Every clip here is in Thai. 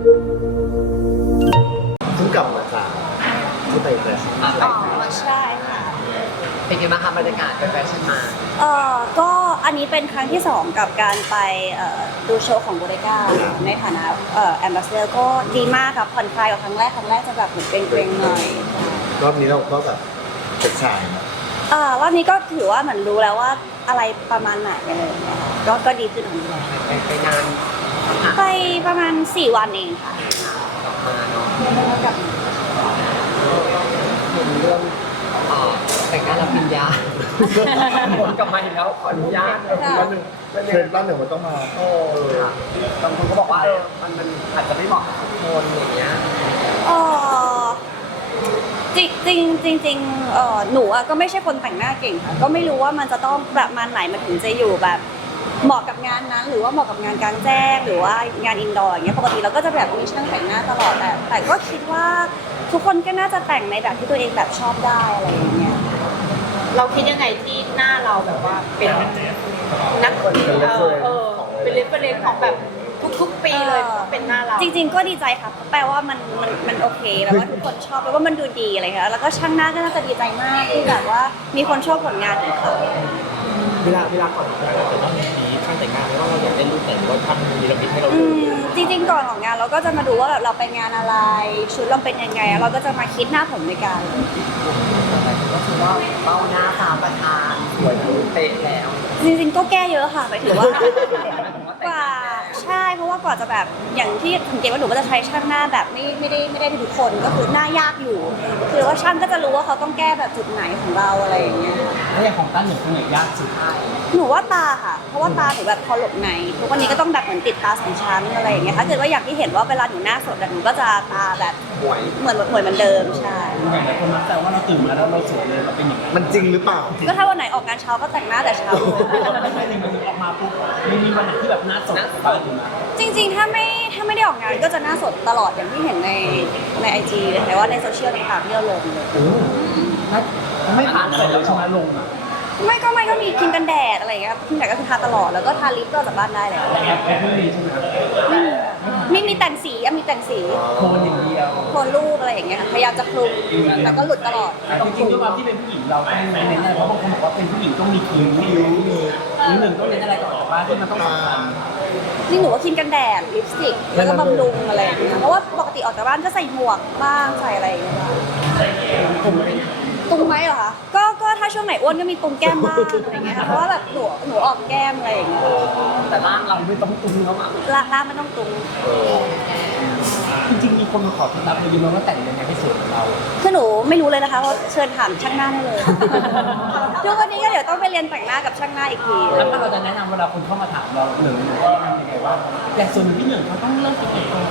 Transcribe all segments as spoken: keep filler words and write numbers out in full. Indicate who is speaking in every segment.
Speaker 1: เพิ่งกลับมาจากที่ไปแฟชั่น
Speaker 2: อ๋อใช่ค่ะ
Speaker 3: เป็นไงบ้างคะบรรยากาศแฟชั่นมา
Speaker 2: เอ่อก็อันนี้เป็นครั้งที่สองกับการไปเอ่อดูโชว์ของโบเดก้าในฐานะเอ่อแอมบาสเดอร์ก็ดีมากครับผ่อนคลายกับครั้งแรกครั้งแรกจะแบบเหมือนเกรงๆหน่อย
Speaker 1: รอบนี้เราก็แบบเป็นชายนะ
Speaker 2: เอ่อรอบนี้ก็ถือว่าเหมือนรู้แล้วว่าอะไรประมาณไหนอะไรอย่างเงี้ยค่ะก็ก็ดีขึ้นกว่านี้แล้ว
Speaker 3: ไปไปงาน
Speaker 2: ไปประมาณสี่วันเองค่ะ
Speaker 3: ออกมาเนาะ
Speaker 2: แล้วกลับมา
Speaker 3: เห็นเรื่องเอ่อแต่งงานรับปริญญาวนกลับมาอีกแล้วขออนุญาต
Speaker 1: บ้านหนึ่งเทรนด์บ้านหนึ่งมันต้องมา
Speaker 3: โอ้ค่ะบางคนก็บอกว่าเออมันมันอาจจะไม่เหมาะกับทุกคนอย่างเงี้ย
Speaker 2: เอ่อจริงจริงจริงจริงเอ่อหนูอะก็ไม่ใช่คนแต่งหน้าเก่งค่ะก็ไม่รู้ว่ามันจะต้องประมาณไหนมันถึงจะอยู่แบบเหมาะกับงานนั้น หรือว่าเหมาะกับงานกลางแจ้งหรือว่างานอินดอร์อย่างเงี้ยปกติเราก็จะแบบมีช่างแต่งหน้าตลอดแต่แต่ก็คิดว่าทุกคนก็น่าจะแต่งในแบบที่ตัวเองแบบชอบได้อะไรอย่างเงี้ย
Speaker 4: เราคิดยังไงที่หน้าเราแบบว่าเป็นนักเออเออเป็นเรฟเฟรนซ์ของแบบทุกๆปีเลยเป็นหน้าเรา
Speaker 2: จริงๆก็ดีใจค่ะเพราะแปลว่ามันมันมันโอเคแล้วว่าทุกคนชอบแปลว่ามันดูดีอะไรเงี้ยแล้วก็ช่างหน้าก็น่าจะดีใจมากที่แบบว่ามีคนชอบผลงานของเขา
Speaker 5: เวลาเวลาก่อนงานเราจะต้องมีช่างแต่งงานไหมว่าเราอยากได้รูปไหนหรือว่าทำมีระเบียบให้เรา
Speaker 2: อื
Speaker 5: ดู
Speaker 2: มจริงๆก่อนของงานเราก็จะมาดูว่าแบบเราไปงานอะไรชุดเราเป็นยังไงเราก็จะมาคิดหน้าผมในการ
Speaker 3: ก็คือว่าเบ้าหน้าตามประธานสวยทะลุเป๊ะแล้ว
Speaker 2: จริงๆก็แก้เยอะค่ะหมายถึงว่ากว่าใช่เพราะว่ากว่าจะแบบอย่างที่สังเกตว่าหนูก็จะใช้ช่างหน้าแบบไม่ไม่ได้ไม่ได้ทุกคนก็คือหน้ายากอยู่ คือว่าช่างก็จะรู้ว่าเขาต้องแก้แบบจุดไหนของเราอะไรอย่างเงี้ย
Speaker 5: แล้วอย่างของตั้นหนึ่งตรงไหนยากสุด
Speaker 2: หนูว่าตาค่ะ เพราะว่าตาหนูแบบพอหลบในทุกวันนี้ก็ต้องแบบเหมือนติดตาสองชั้นอะไรอย่างเงี้ยถ้าเกิดว่าอย่างที่เห็นว่าเวลาหนูหน้าสดอะหนูก็จะตาแบบ
Speaker 3: หวย
Speaker 2: เหมือนเหมือนเหมือนเดิมใช่
Speaker 5: อย่างหลายคนมักแต่ว่าเราตื่นมาแล้วเราสวยเลยเราเป็นอย่างนั้น
Speaker 1: มันจริงหรือเปล่า
Speaker 2: ก็ถ้าวันไหนออกงานเช้าก็แต่งหน้าแต่เช้า
Speaker 5: ไม่ใช่เลยมันออกมาปุ๊บมันมีวันไหนที่แบบหน้าสดบ้างหรือมา
Speaker 2: จริงๆ ถ้าไม่ถ้าไม่ได้ออกงานก็จะหน้าสดตลอดอย่างที่เห็นในในไอจีแต่ว่าในโซเชียลต่างๆที่เราลงเลย
Speaker 5: ไม่ผ่านแต่เราชนะลงอ่ะ
Speaker 2: ไม่ก็ไม่ก็มีครีมกันแดดอะไรอย่างเงี้ยครับครีมกันแดดก็คือทาตลอดแล้วก็ทาลิปก็ออกจากบ้านได้แล้ว
Speaker 5: แต่แอปแอปไม่มีใช่ไหม
Speaker 2: ไม่มีแต่งสีอะมีแต่งสี
Speaker 5: โคนอย่างเดียว
Speaker 2: โคนรูปอะไรอย่างเงี้ยค่ะพยายามจะคลุมแต่ก็หลุดตลอด
Speaker 5: แต่จริงๆด้วยความที่เป็นผู้หญิงเราต้องเน้นอะไรเพราะบางคนบอกว่าเป็นผู้หญิงต้องมีคิ้วคิ้วมีนิ้วหนึ่งต้องเน้นอะไรก่อนออกจากบ้านที่มันต้องสำคัญ
Speaker 2: นี่หนูว่าครีมกันแดดลิปสติกแล้วก็บำรุงอะไรอย่างเงี้ยเพราะว่าปกติออกจากบ้านก็ใส่หมวกบ้างใส่อะไรอย่างเงี้ยบ้างตุงไหมเหรอคะก็ก็ถ้าช่วงไหนอ้วนก็มีตุงแก้มบ้างอะไรอย่างเงี้ยค่ะเพราะว่าแบบหนูหนูออกแก้มอะไรอย่างเงี้ย
Speaker 3: แต่ร่างเราไม่ต้องตุ้มแล้วอ่ะ
Speaker 2: ละล่างไม่ต้องตุง
Speaker 5: จริงๆมีคนมาขอเคล็ดลับเรายืนยันว่าแต่งยังไงให้สวยเหมือนเรา
Speaker 2: คือหนูไม่รู้เลยนะคะเพราะเชิญถามช่างหน้าได้เลยทุกวันนี้ก็เดี๋ยวต้องไปเรียนแต่งหน้ากับช่างหน้าอีกที
Speaker 5: แล้วถ้าเราจะแนะนำเวลาคนเข้ามาถามเราหนึ่งหรือว่าทำยังไงบ้างอย่างส่วนหนึ่งที่หนึ่งเขาต้องเริ่มจากไหนก่อน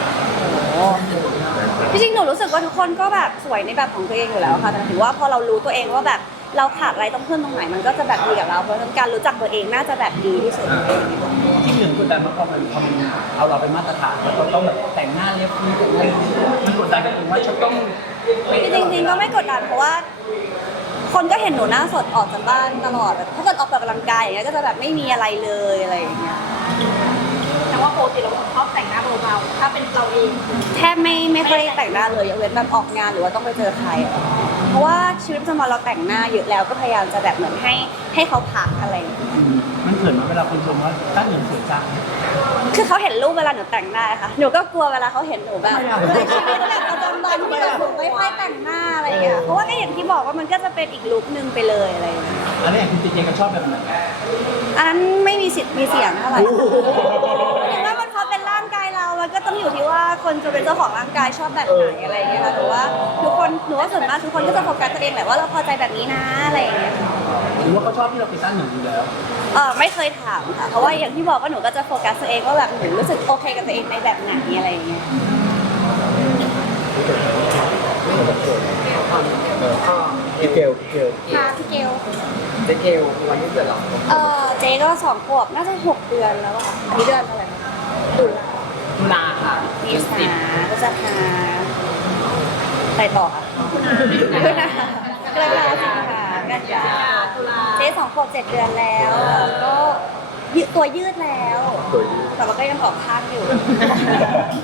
Speaker 2: จริงๆหนูรู้สึกว่าทุกคนก็แบบสวยในแบบของตัวเองอยู่แล้วค่ะแต่ถือว่าพอเรารู้ตัวเองว่าแบบเราขาดอะไรต้องเพิ่มตรงไหนมันก็จะแบบดีกับเราเพราะฉะนั้นการรู้จักตัวเองน่าจะแบบดีที่สุด
Speaker 5: ที่หนึ่งกดดันมากพอมันพอมันเอาเราเป็นมาตรฐานแล้วก็ต้องแบบแต่งหน้าเรียบร้อยแต่งหน้ามันกดดันกันตรงว่าจะต้อง
Speaker 2: จริงๆก็ไม่กดดันเพราะว่า คนก็เห็นหนูหน้าสดออกจากบ้านตลอดแบบถ้าเกิดออกไปออกกำลังกายอย่างเงี้ยก็จะแบบไม่มีอะไรเลยอะไรอย่างเงี้ย
Speaker 4: แต่ว่าปกติเราชอบแต่งหน้าเบาๆถ้าเป็นเราเอง
Speaker 2: แทบไม่ไม่ค่อยแต่งหน้าเลยยกเว้นแบบออกงานหรือว่าต้องไปเจอใครอะเพราะว่าชีวิตประจำวันเราแต่งหน้าเยอะแล้วก็พยายามจะแบบเหมือนให้ให้เขาพักอะไรอย่างเงี้ย
Speaker 5: มันเขินมาเวลาคนชมว่าตั้งหนึ่งสวยจัง
Speaker 2: คือเขาเห็นรูปเวลาหนูแต่งหน้าค่ะหนูก็กลัวเวลาเขาเห็นหนูแบบในชีวิตแบบประจำวันที่แบบหนูไม่ค่อยแต่งหน้าอะไรอย่างเงี้ยเพราะว่าก็อย่างที่บอกว่ามันก็จะเป็นอีกลุคนึงไปเลยอะไรอย่างเงี้ย
Speaker 5: แล้วอย่างคุณเจเจก็ชอบแบบไหน
Speaker 2: อันนั้นไม่มีสิทธิ์มีเสียงเท่าไหร่เห็นว่ามันเพราะเป็นร่างกายเรามันก็ต้องอยู่ที่ว่าคนจะเป็นเจ้าของร่างกายชอบแบบไหนอะไรอย่างเงี้ยค่ะหรือว่าทุกคนหนูว่าส่วนมากทุกคนก็จะโฟกัสตัวเองแหละว่าเราพอใจแบบนี้นะอะไรอย่างเงี้ย
Speaker 5: หรือว่าเขาชอบที่เราเป็นตั้งหนึ่งอยู่แล้ว
Speaker 2: เออไม่เคยถามค่ะเพราะว่าอย่างที่บอกว่าหนูก็จะโฟกัสตัวเองว่าแบบหนูรู้สึกโอเคกับตัวเองในแบบไหนอะไรอย่างเงี้ย
Speaker 3: ความเออ
Speaker 1: พี่เกลพี่เกล
Speaker 2: ค่ะพี่เกล
Speaker 3: เจเกลวันที่เกิดเรา
Speaker 2: เออเจ๊ก็สองขวบน่าจะหกเดือนแล้วอะค่ะอันนี้เดือนอะไรนะตุลา
Speaker 3: ตุลาค่ะ
Speaker 2: เม
Speaker 3: เดือนสิบ
Speaker 2: ษาพฤษภาไปต่อค่ะกรกฎาคมกันยาเจ๊สองขวบเจ็ดเดือนแล้วก็ยืดตัวยืดแล้ว
Speaker 1: สวยดี
Speaker 2: แต่ว่าก็ยังออกข้างอยู่จะ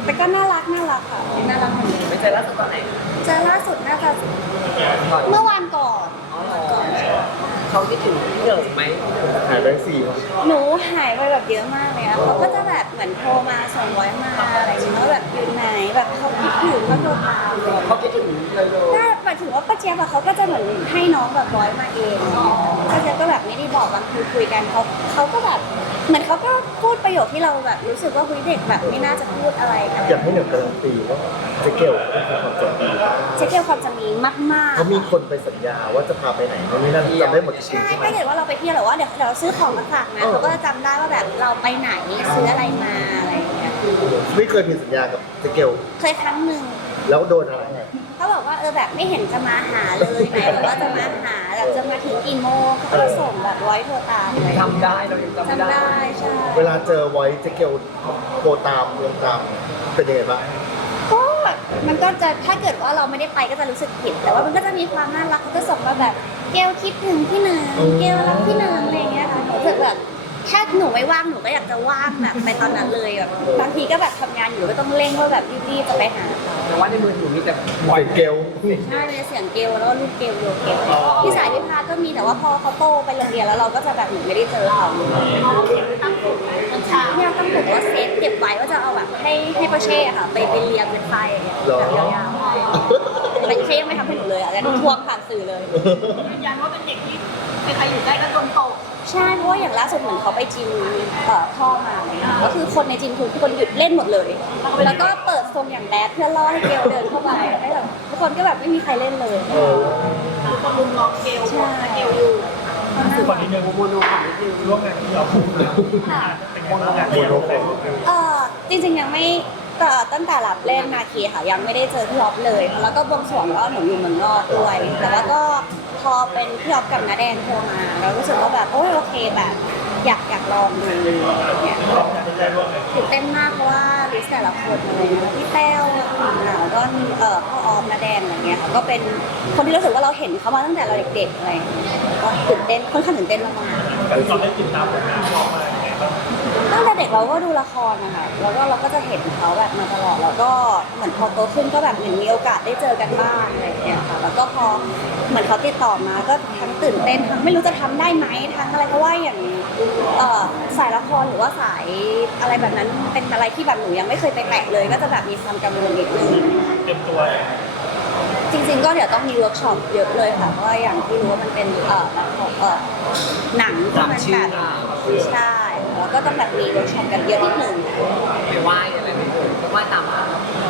Speaker 2: แต่ก็น่ารักน่ารักค่ะน่ารักเหมือนเดิม
Speaker 3: ไม่เจอล่าสุดตอนไหน
Speaker 2: เจอล่าสุดน่าจะ
Speaker 3: ก่อน
Speaker 2: เมื่อวานก่อน
Speaker 3: อ๋อเขาคิดถึงพี่เหนิงไหม
Speaker 1: หายไปสี่วัน
Speaker 2: หนูหายไปแบบเยอะมากเลยอะเขาก็จะแบบเหมือนโทรมาส่งไว้มาอะไรอย่างเงี้ยว่าแบบอยู่ไหนแบบเขาคิดถึงเขาโทรตามเลย
Speaker 3: เขาคิดถึงเลยเลย
Speaker 2: ถ้าหมายถึงว่าป้าเจี๊ยบอะเขาก็จะเหมือนให้น้องแบบร้อยมาเองป้าเจี๊ยบก็แบบไม่ได้บอกบางทีคุยกันเขาเขาก็แบบเหมือนเขาก็พูดประโยคที่เราแบบรู้สึกว่าคุยเด็กแบบไม่น่าจะพูดอะไรกัน
Speaker 1: อยากให้หนึ่งการันตีว่าเจ๊เกลเป็นคนจบดี
Speaker 2: เช็คเกี่ยวความจะมีมากๆ
Speaker 1: เขามีคนไปสัญญาว่าจะพาไปไหนนู่นนี่นั่นจำได้หมดจริง
Speaker 2: ใช่
Speaker 1: ใช่ไหม
Speaker 2: ถ้าเกิดว่าเราไปเที่ยวหรือว่าเดี๋ยวเดี๋ยวเราซื้อของมาฝากนะ
Speaker 1: เออ
Speaker 2: เขาก็จะจำได้ว่าแบบเราไปไหนซื้ออะไรมาอะไรอย่างเงี้ย
Speaker 1: ไม่เคยผิดสัญญากับเจ๊เกล
Speaker 2: เคยครั้งหนึ่ง
Speaker 1: แล้วโดนอะไร
Speaker 2: เขาบอกว่าเออแบบไม่เห็นจะมาหาเลยไหนบอกว่าจะมาหาแบบจะมาถึงกี่โมงเขาก็จะส่งแบบร้อยโทรตามเลย
Speaker 3: ทำได้เรายังจำ
Speaker 2: จำ
Speaker 3: ได้
Speaker 2: ได้ใช่
Speaker 1: เวลาเจอไว้เจ๊เกลโทรตามลงตามเป็นยังไงบ้าง
Speaker 2: ก็มันก็จะถ้าเกิดว่าเราไม่ได้ไปก็จะรู้สึกผิด แต่ว่ามันก็จะมีความน่ารักเขาก็ส่งมาแบบเกลคิดถึงพี่หนึ่งเกลรักพี่หนึ่งอะไรอย่างเงี้ยค่ะหนูรู้สึกแบบถ้าหนูไม่ว่างหนูก็อยากจะว่างแบบไปตอนนั้นเลยแบบบางทีก็แบบทำงานอยู่ก็ต้องเร่งว่าแบบรีบๆจะไปหาเขา
Speaker 3: แต่ว่าในมือถือมีแต่
Speaker 1: ปล่อยเกล
Speaker 2: ใช่มีเสียงเกลแล้วก็รูปเกลโยเกลพี่สายพี่พาก็มีแต่ว่าพอเขาโตไปโรงเรียนแล้วเราก็จะแบบเหมือนไม่ได้เจอเขาเนี่ยต้องถือว่าเซฟเก็บไว้ว่าจะเอาแบบให้ให้พ่อเช่ค่ะไปไปเรียงเป็นไฟอย่างเงี้ยแบบยาวๆให้แต่เช่ยังไม่ทำให้หนูเลยอ่ะแล้วหนูทวงผ่านสื่อเลย
Speaker 4: ยืนยันว่าเป็นเด็กที่ใครๆอยู่ใกล้ก็โดนตก
Speaker 2: ใช่เพราะว่าอย่างล่าสุดเหมือนเขาไปจิมเอ่อพ่อมาอะไรเงี้ยก็คือคนในจิมทุกคนหยุดเล่นหมดเลย แล้วก็เปิดทรงอย่างแบดเพื่อล่อให้เกลเดินเข้าไปให้แบบทุกคนก็แบบไม่มีใครเล่นเลย
Speaker 1: เออ
Speaker 4: คนรุมล้อมเกล
Speaker 2: ใช่
Speaker 4: เกลอยู่
Speaker 5: คือก่อนนี้เนี่ยโมโนของนี่คือร่วมงานที่เราพูดเลยเป็นโมโนงาน
Speaker 1: โมโนโฟน
Speaker 2: เออจริงๆยังไม่แต่ตั้งแต่รับเล่นนาคีค่ะยังไม่ได้เจอพี่อ๊อฟเลย แล้วก็บวงสรวงก็หนูอยู่เมืองนอกด้วย แต่ว่าก็พอเป็นพี่อ๊อฟกับนาแดงโทรมาเรารู้สึกว่าแบบโอ้ยโอเคแบบอยากอยากลองดูอะไรเงี้ยตื่นเต้นมากเพราะว่าลิสต์แต่ละคนอะไรเงี้ยพี่แต้วแล้วก็มีเอ่อพ่อออมนาแดงอะไรเงี้ยค่ะก็เป็นคนที่รู้สึกว่าเราเห็นเขามาตั้งแต่เราเด็กๆอะไรเงี้ยก็ตื่นเต้นค่อนข้างตื่นเต้นมากๆ
Speaker 5: การตอนได้ติดตามผลงานออกมาอย่างไรบ้าง
Speaker 2: ตั้งแต่เด็กเราก็ดูละครนะคะแล้วก็เราก็จะเห็นเขาแบบมาตลอด แล้วก็เหมือนพอโตขึ้นก็แบบเหมือนมีโอกาสได้เจอกันบ้างอะไรอย่างเงี้ยค่ะ แล้วก็พอเหมือนเขาติดต่อมาก็ทั้งตื่นเต้นทั้งไม่รู้จะทำได้ไหมทั้งอะไรเพราะว่าอย่างเอ่อสายละครหรือว่าสายอะไรแบบนั้นเป็นอะไรที่แบบหนูยังไม่เคยไปแตะเลย ก็จะแบบมีความกังวลนิดนึง
Speaker 5: เตรียมตัว
Speaker 2: จริงๆก็เดี๋ยวต้องมีเวิร์กช็อปเยอะเลยค่ะเพราะว่าอย่างที่รู้ว่ามันเป็นเอ่อเอ่อหนังที่มันแบบใช่แล้วก็ต้องแบบมีเวิร์กช็อปกันเยอะนิดนึง
Speaker 3: ไปไหว้อะไรไม่ถูกไปไหว้ตามร้าน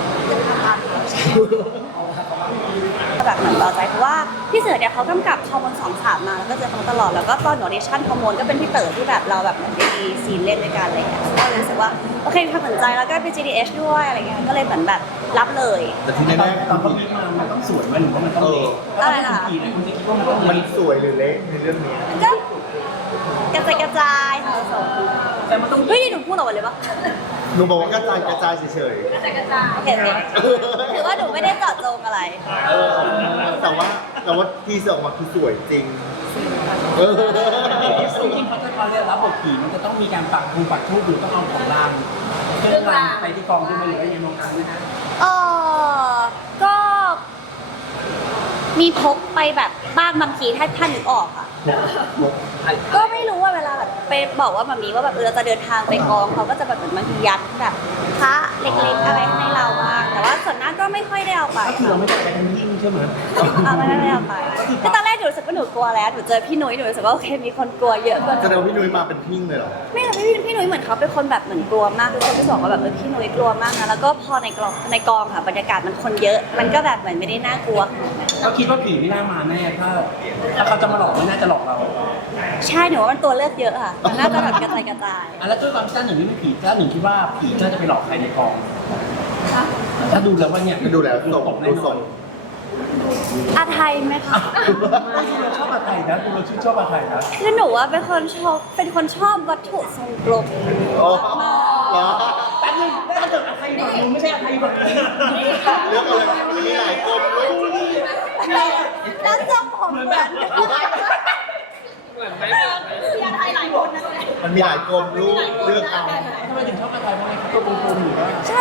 Speaker 2: ก็แบบเหมือนต่อใจเพราะว่าพี่เสือเนี่ยเขากำกับฮอร์โมนสองสามมาแล้วก็เจอเขามาตลอดแล้วก็ตอนออดิชั่นฮอร์โมนก็เป็นพี่เต๋อที่แบบเราแบบเหมือนได้มีซีนเล่นด้วยกันอะไรอย่างเงี้ยก็เลยรู้สึกว่าโอเคมีความสนใจแล้วก็เป็น จี ดี เอช ด้วยอะไรเงี้ยก็เลยเหมือนแบบรับเลย
Speaker 1: แต่ที่
Speaker 5: ตอ
Speaker 1: แน่
Speaker 5: นตอนเขาพิมพ์มามันต้องสวยไหมหรือว่ามันต้องเละถ้าเป็นผีเนี่ยคุณจะคิดว่ามันต้อง
Speaker 1: ๆมัน
Speaker 5: เละ
Speaker 1: สวยหรือเละในเรื่องนี้
Speaker 2: ก็กระจายกระจายค่ะผสม
Speaker 5: แต่มันต้อง
Speaker 2: เฮ้ยนี่หนูพูดออกมาเลยปะ
Speaker 1: หนูบอกว่ากระจายกระจายเฉย
Speaker 2: โอเคโอเคถือว่าหนูไม่ได้เจาะจงอะไร
Speaker 1: ๆเออแต่ว่าแต่ว่าที่ออกมาคือสวยจริงเออ
Speaker 5: จริงๆเขาจะเขาเรียกรับบทผีมันจะต้องมีการปักทูปักทูบหรือต้องเอาของรางเครื่องรางไปที่กองด้วยไหมหรือว่ายังไงมองกันนะฮะ
Speaker 2: เออก็มีพกไปแบบบ้างบางทีถ้าท่านนึกออกอะก็ไม่รู้ว่าเวลาแบบไปบอกว่ามามีว่าแบบเออจะเดินทางไปกองเขาก็จะแบบเหมือนบางทียัดแบบพระเล็กๆอะไรให้เราบ้างแต่ว่าส่วนมากก็ไม่ค่อยได้เอาไป
Speaker 5: ก็คือเราไม่ได้ไปกันยิ่งใช่ไหม
Speaker 2: เอาไม่ได้เอาไปคือตอนแรกหนูรู้สึกว่าหนูกลัวแล้วหนูเจอพี่นุ้ยหนูรู้สึกว่าโอเคมีคนกลัวเยอะเกิน
Speaker 1: แสดงว่าพี่นุ้ยมาเป็นพิ้งเลยเหรอ
Speaker 2: ไม่ค่ะพี่พี่นุ้ยเหมือนเขาเป็นคนแบบเหมือนกลัวมากคือคนที่สองว่าแบบเออพี่นุ้ยกลัวมากนะแล้วก็พอในกองในกองค่ะบรรยากาศมันคนเยอะ มันก็แบบเหมือนไม่ได้น่ากลัวขนาดนั้น
Speaker 5: ก็คิดว่าผีไม่น่ามาแน่ถ้าถ้าเขาจะมาหลอกไม่น่าจะหลอกเรา
Speaker 2: ใช่หนูว่ามันตัวเลือกเยอะค่ะมันน่าจะแบบกระจายกระจาย
Speaker 5: อ่ะแล้วด้วยความที่ท่านหนึ่งนี่ไม่ผีท่านหนึ่งคิดว่าผีน่าจะไปหลอกใครในกองถ้าดูแล้วว่าเนี่ย
Speaker 1: ดูแล้ว
Speaker 5: หล
Speaker 1: ส่
Speaker 5: อก
Speaker 1: ง
Speaker 5: แน่
Speaker 1: ดู
Speaker 5: นอ
Speaker 1: ส่
Speaker 5: น
Speaker 1: ง
Speaker 2: อาไทยไหมคะ
Speaker 5: ดูเราชอบอาไทยนะดูเราชื่นชอบอาไทยนะ
Speaker 2: คือหนูว่าเป็นคนชอบเป็นคนชอบวัตถุทรงกลม
Speaker 1: โอ้เหรอ
Speaker 5: แป๊บนึงถ้าเกิดอาไทยแบบนึงไม่ใช่อาไทยแบบนี้
Speaker 1: เรื่องอะไรมีหลายกลมลูก
Speaker 2: แล้วทรงผมเหมือน
Speaker 3: เหมือนไหมเหมือนไหม
Speaker 4: พี่อาไทยหลายคนนะ
Speaker 1: มันมีหลายกลมลูกเลือกเอา
Speaker 5: ทำไมถึงชอบอาไทยเพราะอะไรเขาตัวกลมๆหรือว่า
Speaker 2: ใช่แล้วเขาตัว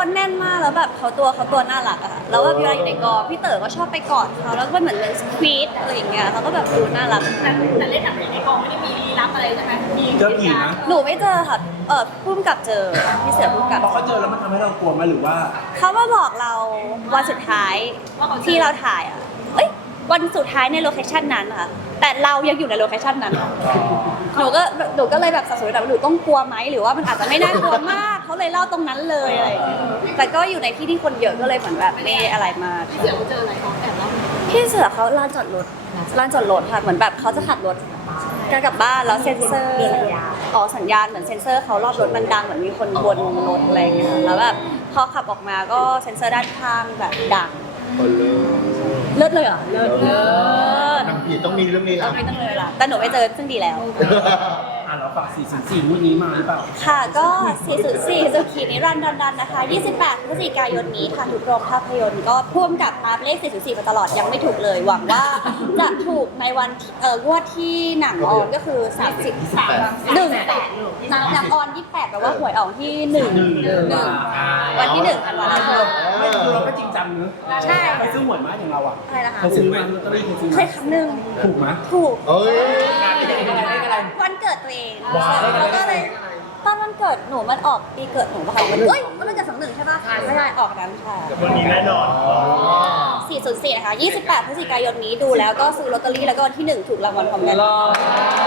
Speaker 2: แน่นมากแล้วแบบเขาตัวเขาตัวน่ารักอะค่ะแล้วแบบเวลาอยู่ในกองพี่เต๋อก็ชอบไปกอดเขาแล้วก็เหมือนเหมือนสควีดอะไรอย่างเงี้ยเขาก็แบบดูน่ารัก
Speaker 4: แต่แต่เล่นหนังในกองไม่ได้มีลี้ลับอะไรใช่ไหมมี
Speaker 5: เจอผีนะ
Speaker 2: หนูไม่เจอค่ะเออพุ่มกับเจอพี่เสือพุ่มกับ
Speaker 5: พอเขาเจอแล้วมันทำให้เรากลัวไหมหรือว่า
Speaker 2: เขามาบอกเราวันสุดท้ายที่เราถ่ายอ่ะเอ้ยวันสุดท้ายในโลเคชันนั้นค่ะแต่เรายังอยู่ในโลเคชันนั้นอะหนูก็หนูก็เลยแบบสับสนแบบหนูต้องกลัวไหมหรือว่ามันอาจจะไม่น่ากลัวมากเขาเลยเล่าตรงนั้นเลยอะไรอย่างเงี้ยแต่ก็อยู่ในที่ที่คนเยอะก็เลยเหมือนแบบไม่อะไรมาก
Speaker 4: พี่เสือเขาเจออะไรเขาแอบเล่า
Speaker 2: พี่เสือเขาลานจอดรถลานจอดรถค่ะเหมือนแบบเขาจะขับรถกันกลับบ้านแล้วเซ็นเซอร์อ๋อสัญญาณเหมือนเซ็นเซอร์เขารอบรถมันดังเหมือนมีคนวนรถอะไรอย่างเงี้ยแล้วแบบพอขับออกมาก็เซ็นเซอร์ด้านข้างแบบดัง เลิศเลยเหรอเลิศเลิศ
Speaker 1: ทำผิดต้องมีเรื่องนี้
Speaker 2: เรา
Speaker 1: แล้ว
Speaker 2: ไม่ต้องเลยล่ะแต่หนูไปเจอซึ่งดีแล้ว
Speaker 5: อ่ะเราฝากสี่ศูนย์สี่งวดนี้มาหรือเปล่า
Speaker 2: ค่ะก็สี่ศูนย์สี่สุขีนิรันดร์ดันนะคะ ยี่สิบแปดพฤศจิกายนนี้ค่ะทุกโรงภาพยนตร์ก็พ่วงกับมาเลขสี่ศูนย์สี่มาตลอดยังไม่ถูกเลย หวังว่าจะถูกในวันเอ่องวดที่หนังออนก็คือสามสิบสามหนึ่งหนังหนังออนยี่สิบแปดแปลว่าหวยออกที่หนึ่งหนึ่งวันที่หนึ่งธันวาคม
Speaker 5: ไม่คือเราก็จริงจังเนอะ
Speaker 2: ใช่
Speaker 5: เคยซื้อหวยไหมอย่างเราอ่ะ
Speaker 2: อะไรนะคะ
Speaker 5: เคยซื้อไหมลอตเตอรี่เคยซื้อไห
Speaker 2: เค
Speaker 5: ม
Speaker 2: ยครั้งหนึ่ง
Speaker 5: ถูกไหม
Speaker 2: ถูก
Speaker 1: เอ้ย
Speaker 2: วันเกิดตัวเองแล้วก็เลยตอนวันเกิดหนูมันออกปีเกิดหนูป่ะคะมันเอ้ยมันเกิดสองหนึ่งใช่ป่ะไม่ใช่ออกนั้นค่ะ
Speaker 6: วันนี้แน่นอน
Speaker 2: สี่ศูนย์สี่นะคะยี่สิบแปดพฤศจิกายนนี้ดูแล้วก็ซื้อลอตเตอรี่แล้วก็วันที่หนึ่งถูกรางวัลพร้อมกัน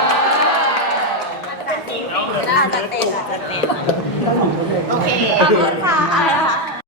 Speaker 2: อาจจะเป็นอาจจะเป็น
Speaker 4: โอเค
Speaker 2: ขอบคุณ